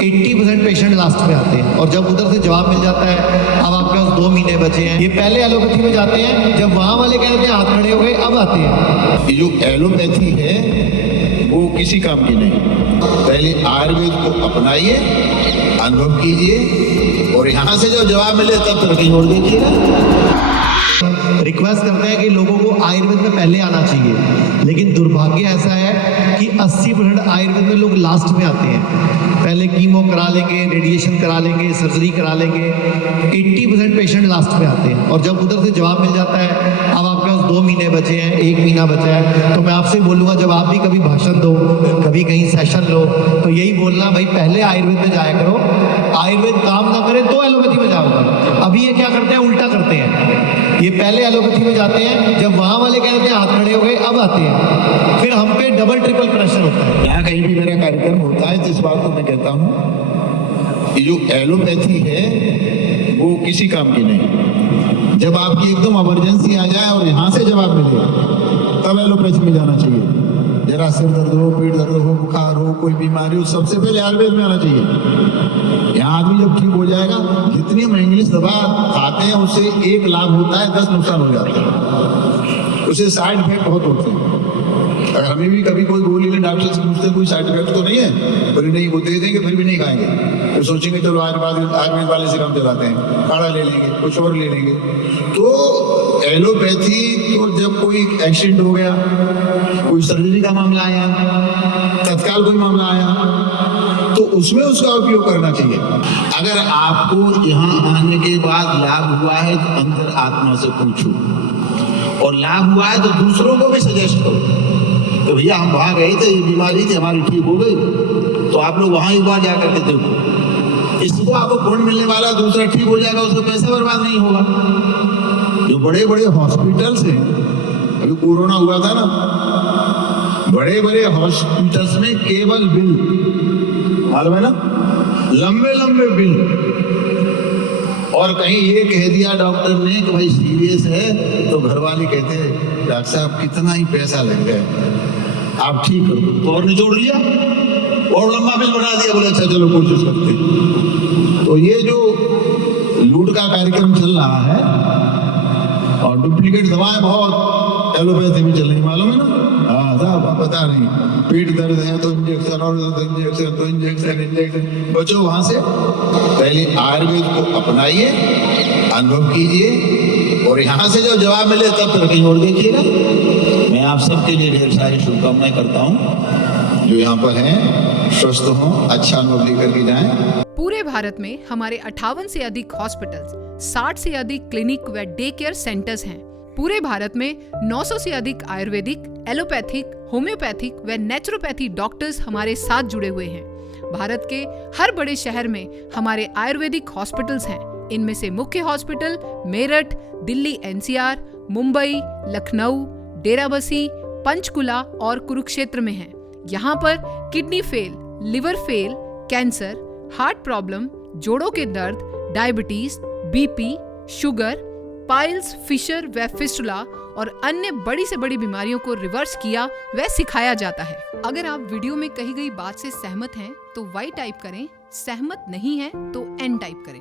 80% patient last में आते हैं और जब उधर से जवाब मिल जाता है अब आपके पास 2 महीने बचे हैं, ये पहले एलोपैथी में जाते हैं, जब वहाँ वाले कहते हैं हाथ खड़े हो गए अब आते हैं। ये जो एलोपैथी है वो किसी काम की नहीं। पहले आयुर्वेद को अपनाइए, अनुभव कीजिए और यहाँ से जब जवाब मिले तब तरक्की छोड़ दीजिएगा। रिक्वेस्ट करते हैं कि लोगों को आयुर्वेद में पहले आना चाहिए, लेकिन दुर्भाग्य ऐसा है कि 80% आयुर्वेद में लोग लास्ट में आते हैं। पहले कीमो करा लेंगे, रेडिएशन करा लेंगे, सर्जरी करा लेंगे, 80% पेशेंट लास्ट में आते हैं और जब उधर से जवाब मिल जाता है अब आपके पास 2 महीने बचे हैं, 1 महीना बचा है, तो मैं आपसे बोलूँगा जब आप भी कभी भाषण दो, कभी कहीं सेशन लो, तो यही बोलना भाई पहले आयुर्वेद में जाया करो, आयुर्वेद काम ना करे तो एलोपैथी में जाओगे। अभी ये क्या करते हैं, उल्टा करते हैं, ये पहले एलोपैथी में जाते हैं, जब वहाँ वाले कहते हैं हाथ खड़े हो गए अब आते हैं, फिर हम पे डबल ट्रिपल प्रेशर होता है। यहाँ कहीं भी मेरा कार्यक्रम होता है तो इस बात को मैं कहता हूँ, ये जो एलोपैथी है वो किसी काम की नहीं। जब आपकी एकदम इमरजेंसी आ जाए और यहाँ से जवाब मिले तब एलोपैथी में जाना चाहिए। जरा सिर दर्द हो, पेट दर्द हो, बुखार हो, कोई बीमारी हो, सबसे पहले आयुर्वेद में आना चाहिए। यहाँ आदमी जब ठीक हो जाएगा, जितनी हम इंग्लिश दवा खाते हैं उससे 1 लाभ होता है, 10 नुकसान हो जाते हैं, उससे साइड इफेक्ट बहुत होते हैं। अगर हमें भी कभी कोई गोली ले डॉक्टर से पूछते कोई साइड इफेक्ट तो नहीं है, पर नहीं वो दे देंगे फिर भी नहीं खाएंगे, तो सोचेंगे चलो आयुर्वेद वाले से काम चलाते हैं, काढ़ा ले लेंगे, कुछ और ले लेंगे। तो एलोपैथी तो जब कोई एक्सीडेंट हो गया, कोई सर्जरी का मामला आया, तत्काल कोई मामला आया, तो उसमें उसका उपयोग करना चाहिए। अगर आपको यहाँ आने के बाद लाभ हुआ है तो अंतर आत्मा से पूछो, और लाभ हुआ है तो दूसरों को भी सजेस्ट करो। तो भैया हम वहाँ गए थे, ये बीमारी थी हमारी ठीक हो गई, तो आप लोग वहाँ एक बार जा करके देखो, इसको आपको गुण मिलने वाला, दूसरा ठीक हो जाएगा, उसका पैसा बर्बाद नहीं होगा। जो बड़े बड़े हॉस्पिटल्स हैं, अभी कोरोना हुआ था ना, बड़े बड़े हॉस्पिटल्स में केवल बिल, मालूम है ना, लंबे लंबे बिल, और कहीं ये कह दिया डॉक्टर ने कि भाई सीरियस है, तो घर वाले कहते हैं डॉक्टर साहब कितना ही पैसा लग गया, आप ठीक करो, तो और निचोड़ लिया और लंबा बिल बना दिया, बोले अच्छा चलो कोशिश करते। तो ये जो लूट का कार्यक्रम चल रहा है और डुप्लीकेट दवाएं बहुत एलोपैथी में चल रही, मालूम है ना। हाँ साहब पता नहीं, पेट दर्द है तो इंजेक्शन, और इंजेक्शन तो इंजेक्शन, बचो वहां से। पहले आयुर्वेद को अपनाइए, अनुभव कीजिए और यहाँ से जब जवाब मिले तब तरक्की छोड़ दीजिएगा। मैं आप सबके लिए ढेर सारी शुभकामनाएं करता हूँ, जो यहाँ पर हैं स्वस्थ हों, अच्छा अनुभव लेकर के जाएं। पूरे भारत में हमारे 58 से अधिक हॉस्पिटल्स, 60 से अधिक क्लिनिक व डे केयर सेंटर्स हैं। पूरे भारत में 900 से अधिक आयुर्वेदिक, एलोपैथिक, होम्योपैथिक व नेचुरोपैथी डॉक्टर्स हमारे साथ जुड़े हुए हैं। भारत के हर बड़े शहर में हमारे आयुर्वेदिक हॉस्पिटल्स हैं। इनमें से मुख्य हॉस्पिटल मेरठ, दिल्ली एनसीआर, मुंबई, लखनऊ, डेराबसी, पंचकुला और कुरुक्षेत्र में हैं। यहाँ पर kidney fail, liver fail, cancer, heart problem, जोड़ों के दर्द, diabetes, BP, sugar, piles, fissure व फिस्टुला और अन्य बड़ी से बड़ी बीमारियों को रिवर्स किया व सिखाया जाता है। अगर आप वीडियो में कही गई बात से सहमत हैं तो Y टाइप करें, सहमत नहीं हैं तो N टाइप करें।